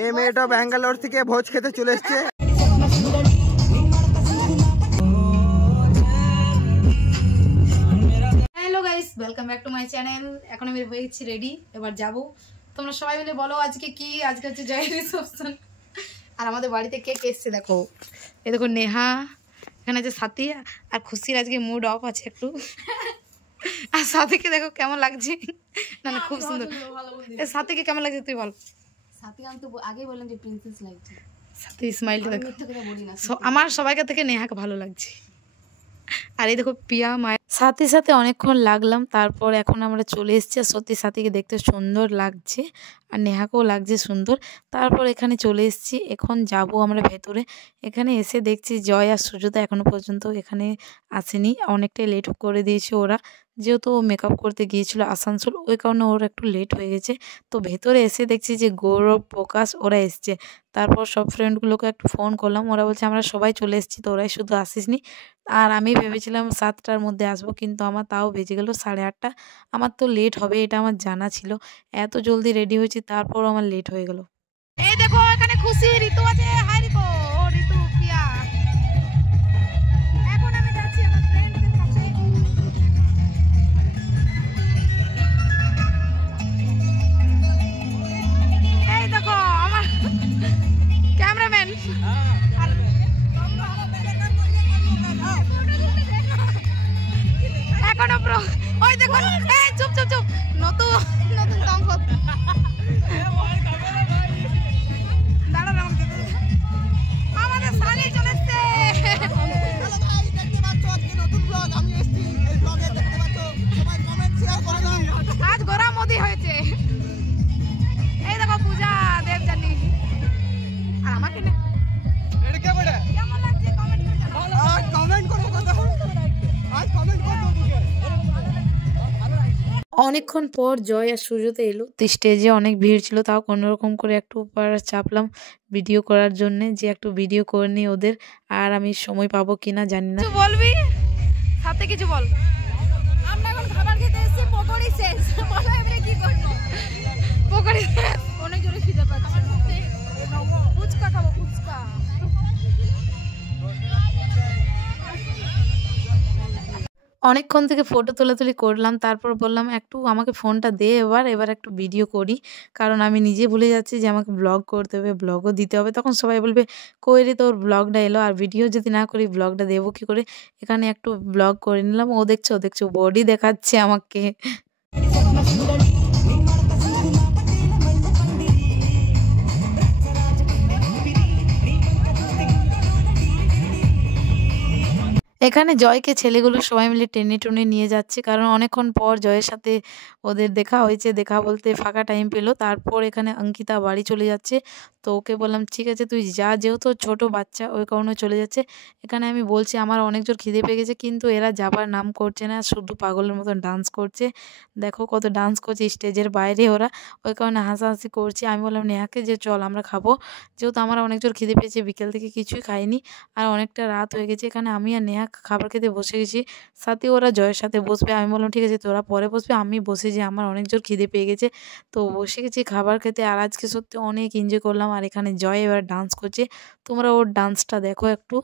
এই মেয়েটা ব্যাঙ্গালোর থেকে ভোজ খেতে চলে এসছে। Hello guys, welcome back to my channel. এখন আমি হয়ে গেছি রেডি, এবার যাব। তোমরা সবাই মিলে বলো আজকে কি? আজকে হচ্ছে জয়ের রিসেপশন। আর আমাদের বাড়িতে কে কে এসছে দেখো। এ দেখো নেহা, এখানে আছে সাথী, আর খুশির আজকে মুড অফ আছে একটু। আর সাথীকে দেখো কেমন লাগছে। না না, খুব সুন্দর। সাথীকে কেমন লাগছে তুই বল। সাথী আমি তো আগেই বললাম যে প্রিন্সেস লাগছে। সাথী স্মাইলটা দেখো। আমার সবাইকে থেকে নেহাকে ভালো লাগছে। আর এই দেখো পিয়া মায়ের সাথে সাথে অনেকক্ষণ লাগলাম, তারপর এখন আমরা চলে এসেছি। আর সত্যি সাথীকে দেখতে সুন্দর লাগছে, আর নেহাকেও লাগছে সুন্দর। তারপর এখানে চলে এসেছি, এখন যাব আমরা ভেতরে। এখানে এসে দেখছি জয় আর সুজাতা এখনো পর্যন্ত এখানে আসেনি, অনেকটাই লেট করে দিয়েছে ওরা। যেহেতু ও মেকআপ করতে গিয়েছিল আসানসোল, ওই কারণে ওর একটু লেট হয়ে গেছে। তো ভেতরে এসে দেখছি যে গৌরব, প্রকাশ ওরা এসছে। তারপর সব ফ্রেন্ডগুলোকে একটু ফোন করলাম, ওরা বলছে আমরা সবাই চলে এসেছি, তো ওরাই শুধু আসিসনি। আর আমি ভেবেছিলাম 7টার মধ্যে আসবো, কিন্তু আমার তাও বেজে গেল 8:30। আমার তো লেট হবে এটা আমার জানা ছিল, এত জলদি রেডি হয়েছি তারপরও আমার লেট হয়ে গেল। এই দেখো এখানে খুশি, ঋতু আছে। হাই ঋতু, ও ঋতু, পিয়া। এখন আমি যাচ্ছি আমার ফ্রেন্ডদের কাছে। এই দেখো আমার ক্যামেরাম্যান। এখনো ব্রো, ওই দেখো, এই চুপ চুপ চুপ, নতুন নতুন দম্পত। দাঁড়ান আমাদের সালি চলে এসছে। আজ গোরা মোদি হয়েছে। এই দেখো পূজা দেবজানি। আর আমাকে না কেমন লাগছে কমেন্ট করো। অনেকক্ষণ পর জয় আর সুজাতা এলো। স্টেজে অনেক ভিড় ছিল, তাও কোনোরকম করে একটু উপর চাপলাম ভিডিও করার জন্য, যে একটু ভিডিও করে নিই ওদের। আর আমি সময় পাবো কিনা জানি না। কিছু বলবি সাথে, কিছু বল। আমরা এখন খাবার খেতে এসেছি, পকোড়ি শেষ। বলো এবারে কি করব? পকোড়ি অনেক জোরে খিদে পাচ্ছে। ফুচকা খাবো, ফুচকা। অনেকক্ষণ থেকে ফটো তোলাতুলি করলাম, তারপর বললাম একটু আমাকে ফোনটা দে, এবার একটু ভিডিও করি। কারণ আমি নিজে ভুলে যাচ্ছি যে আমাকে ব্লগ করতে হবে, ব্লগও দিতে হবে। তখন সবাই বলবে কই রে তোর ব্লগটা এলো, আর ভিডিও যদি না করি ব্লগটা দেবো কী করে। এখানে একটু ব্লগ করে নিলাম। ও দেখছো বডি দেখাচ্ছে আমাকে। এখানে জয়কে ছেলেগুলো সবাই মিলে টেনে টুনে নিয়ে যাচ্ছে, কারণ অনেকক্ষণ পর জয়ের সাথে ওদের দেখা হয়েছে। দেখা বলতে ফাঁকা টাইম পেলো। তারপর এখানে অঙ্কিতা বাড়ি চলে যাচ্ছে, তো ওকে বললাম ঠিক আছে তুই যা, যেহেতু ছোট বাচ্চা ওই কারণে চলে যাচ্ছে। এখানে আমি বলছি আমার অনেক জোর খিদে পেয়ে গেছে, কিন্তু এরা যাবার নাম করছে না, শুধু পাগলের মতন ডান্স করছে। দেখো কত ডান্স করছে স্টেজের বাইরে ওরা, ওই কারণে হাসাহাসি করছে। আমি বললাম নেহাকে যে চল আমরা খাবো, যেহেতু আমার অনেক জোর খিদে পেয়েছে, বিকেল থেকে কিছুই খাইনি, আর অনেকটা রাত হয়ে গেছে। এখানে আমি আর নেহা খাবার খেতে বসে গেছি, সাথে ওরা জয়ের সাথে বসবে। আমি বললাম ঠিক আছে তোরা পরে বসবে, আমি বসে যে আমার অনেক জোর খিদে পেয়ে গেছে, তো বসে গেছি খাবার খেতে। আর আজকে সত্যি অনেক এনজয় করলাম। আর এখানে জয় এবার ডান্স করছে, তোমরা ওর ডান্সটা দেখো একটু।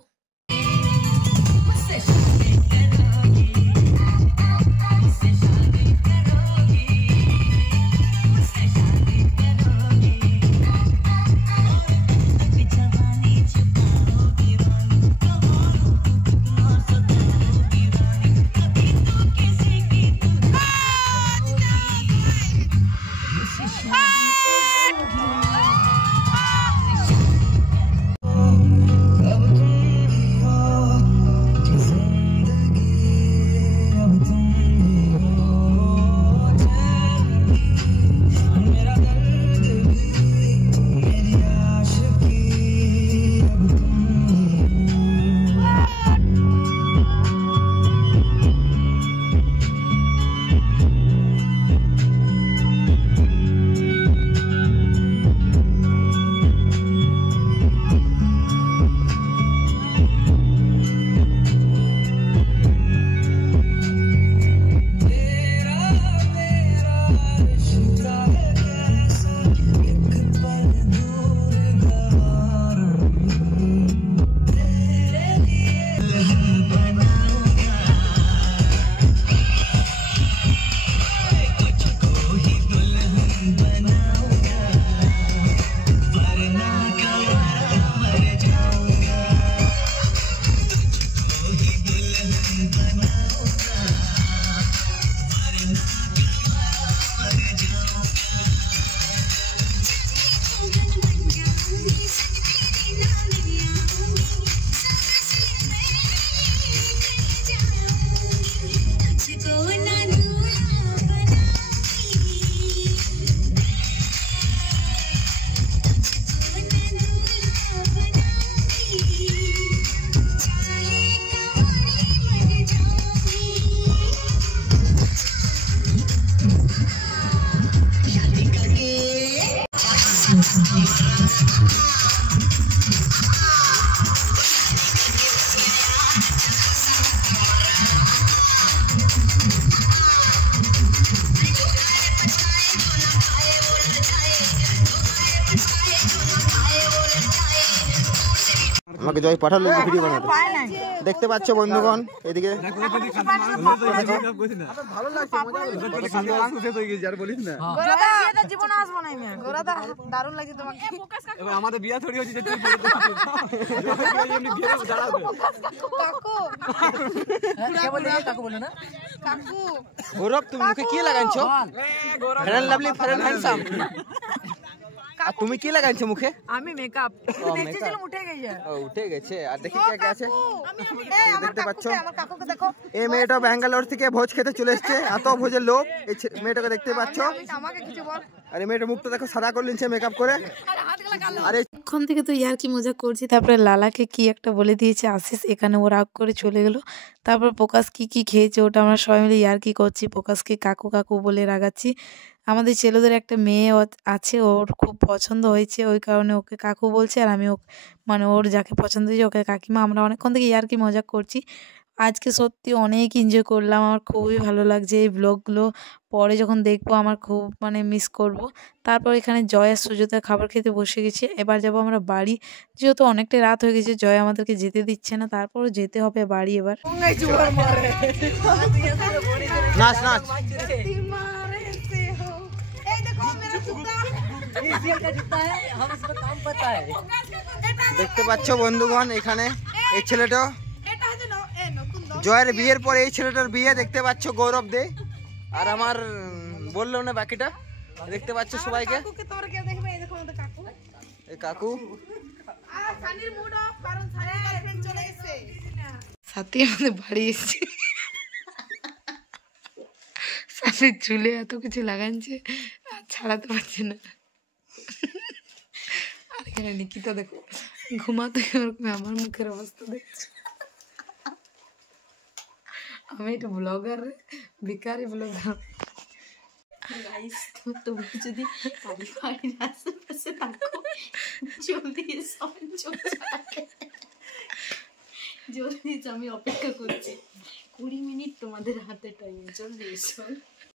আমাকে জয় পাঠালো ভিডিও বানাতে, দেখতে পাচ্ছ বন্ধুগণ এদিকে ভালো লাগছে, দারুণ লাগছে তোমাকে। আমাদের বিয়া থোড়ি হচ্ছে গৌরব তুমি মুখে কি লাগাইছো? Fair Lovely Fair Handsome. আর তুমি কি লাগাইছো মুখে? আমি মেকআপ দেখছিলাম, উঠে গেছে। ও উঠে গেছে। আর দেখি কে কে আছে দেখতে পাচ্ছ। আমার কাকুকে দেখো, এই মেয়েটা ব্যাঙ্গালোর থেকে ভোজ খেতে চলে এসছে, এত ভোজের লোক। এই মেয়েটাকে দেখতে পাচ্ছ। আমাকে কিছু বল। আরে মেয়েটার মুখটা দেখো সাদা করে নিচ্ছে মেকআপ করে। আরে এখন থেকে তো ইয়ার কি মজা করছি। তারপরে লালাকে কি একটা বলে দিয়েছে আশিস, এখানে ও রাগ করে চলে গেল। তারপর প্রকাশ কি কি খেয়েছে ওটা আমরা সবাই মিলে ইয়ার কি করছি, প্রকাশকে কাকু কাকু বলে রাগাচ্ছি। আমাদের ছেলেদের একটা মেয়ে আছে, ওর খুব পছন্দ হয়েছে, ওই কারণে ওকে কাকু বলছে। আর আমি মানে ওর যাকে পছন্দ হয়েছে ওকে কাকিমা। আমরা অনেকক্ষণ থেকে ইয়ার কি মজা করছি। আজকে সত্যি অনেক এনজয় করলাম, আমার খুবই ভালো লাগছে। এই ব্লগগুলো পরে যখন দেখবো আমার খুব মানে মিস করব। তারপর এখানে জয় আর সুজাতা খাবার খেতে বসে গেছে। এবার যাবো আমরা বাড়ি, যেহেতু অনেকটা রাত হয়ে গেছে। জয় আমাদেরকে যেতে দিচ্ছে না, তারপরও যেতে হবে বাড়ি এবার। নাচ নাচ। দেখতে পাচ্ছ বন্ধুগণ এখানে এই ছেলেটা জয়ের বিয়ের পরে এই ছেলেটার বিয়ে দেখতে পাচ্ছ গৌরব দে। আর আমার বললো না বাকিটা দেখতে পাচ্ছ সবাইকে। এই কাকু সাথী আমাদের বাড়ি এসছে, সাথে চুলে এত কিছু লাগাচ্ছে আর ছাড়াতে পারছে না। আর এখানে নিকিতা দেখো ঘুমাতে, আমার মুখের অবস্থা দেখছে। আমি একটা ব্লগার, বেকারি ব্লগার। তুমি যদি বাড়ির আশেপাশে থাকো জলদি এসো, জলদি আমি অপেক্ষা করছি। 20 মিনিট তোমাদের হাতে টাইম, জলদি এসো।